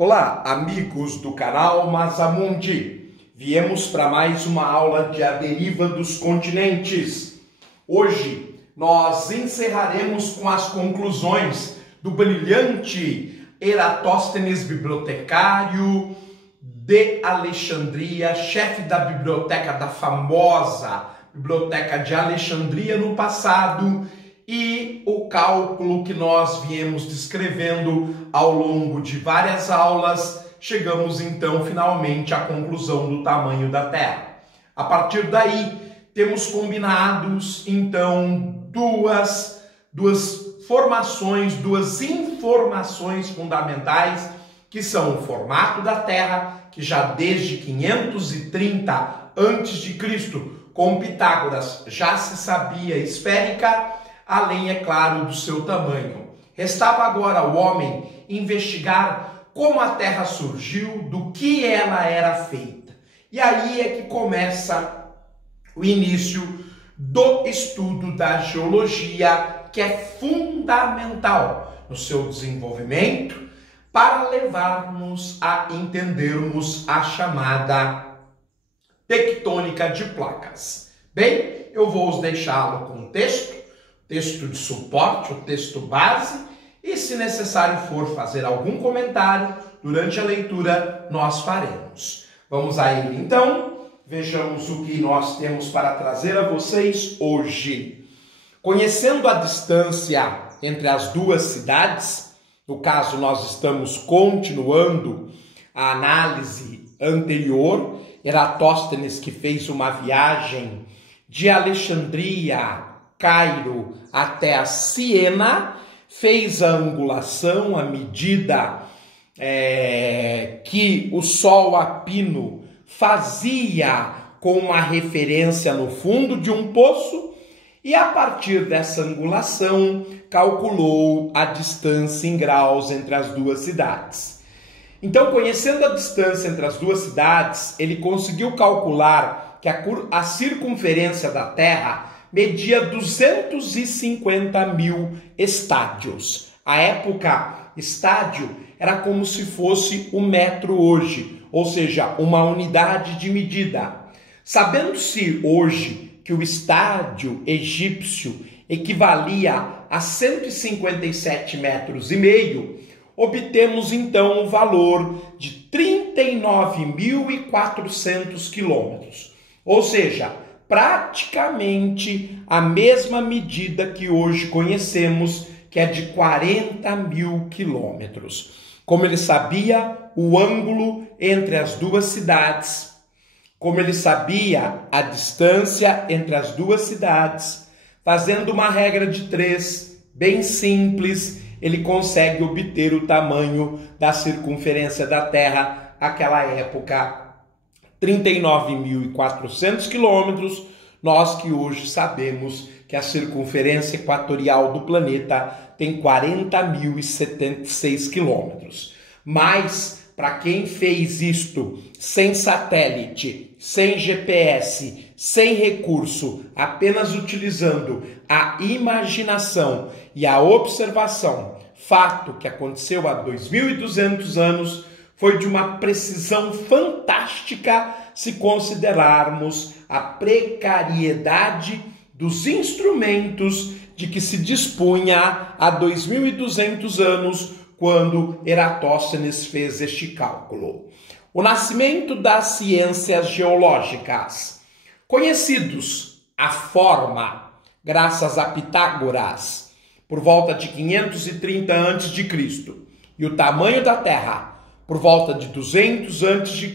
Olá, amigos do canal Masamundi. Viemos para mais uma aula de A Deriva dos Continentes. Hoje nós encerraremos com as conclusões do brilhante Eratóstenes, bibliotecário de Alexandria, chefe da biblioteca da famosa Biblioteca de Alexandria no passado, e o cálculo que nós viemos descrevendo ao longo de várias aulas. Chegamos então finalmente à conclusão do tamanho da Terra. A partir daí, temos combinados então duas informações fundamentais, que são o formato da Terra, que já desde 530 a.C., com Pitágoras já se sabia esférica, além, é claro, do seu tamanho. Restava agora ao homem investigar como a Terra surgiu, do que ela era feita. E aí é que começa o início do estudo da geologia, que é fundamental no seu desenvolvimento para levar-nos a entendermos a chamada tectônica de placas. Bem, eu vou deixá-lo com o texto de suporte, o texto base, e se necessário for fazer algum comentário durante a leitura, nós faremos. Vamos a ele então, vejamos o que nós temos para trazer a vocês hoje. Conhecendo a distância entre as duas cidades, no caso nós estamos continuando a análise anterior, Eratóstenes, que fez uma viagem de Alexandria, Cairo até a Siena, fez a angulação, a medida que o Sol apino fazia com uma referência no fundo de um poço, e a partir dessa angulação calculou a distância em graus entre as duas cidades. Então, conhecendo a distância entre as duas cidades, ele conseguiu calcular que a circunferência da Terra media 250 mil estádios. À época, estádio era como se fosse o metro hoje, ou seja, uma unidade de medida. Sabendo-se hoje que o estádio egípcio equivalia a 157 metros e meio, obtemos então o valor de 39.400 quilômetros, ou seja, praticamente a mesma medida que hoje conhecemos, que é de 40 mil quilômetros. Como ele sabia o ângulo entre as duas cidades, como ele sabia a distância entre as duas cidades, fazendo uma regra de 3, bem simples, ele consegue obter o tamanho da circunferência da Terra, naquela época, 39.400 quilômetros, nós que hoje sabemos que a circunferência equatorial do planeta tem 40.076 quilômetros. Mas, para quem fez isto sem satélite, sem GPS, sem recurso, apenas utilizando a imaginação e a observação, fato que aconteceu há 2.200 anos, foi de uma precisão fantástica se considerarmos a precariedade dos instrumentos de que se dispunha há 2.200 anos, quando Eratóstenes fez este cálculo. O nascimento das ciências geológicas. Conhecidos a forma, graças a Pitágoras, por volta de 530 a.C., e o tamanho da Terra, por volta de 200 a.C.,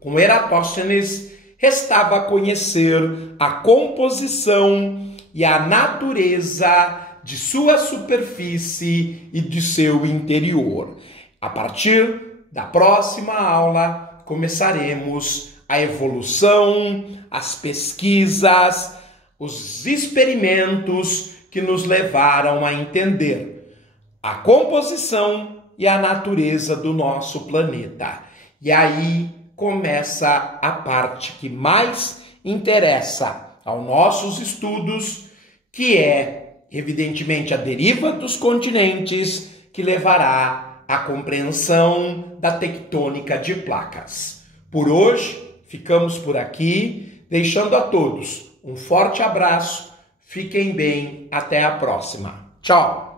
com Eratóstenes, restava conhecer a composição e a natureza de sua superfície e de seu interior. A partir da próxima aula, começaremos a evolução, as pesquisas, os experimentos que nos levaram a entender a composição e a natureza do nosso planeta. E aí começa a parte que mais interessa aos nossos estudos, que é, evidentemente, a deriva dos continentes, que levará a compreensão da tectônica de placas. Por hoje, ficamos por aqui, deixando a todos um forte abraço. Fiquem bem, até a próxima. Tchau!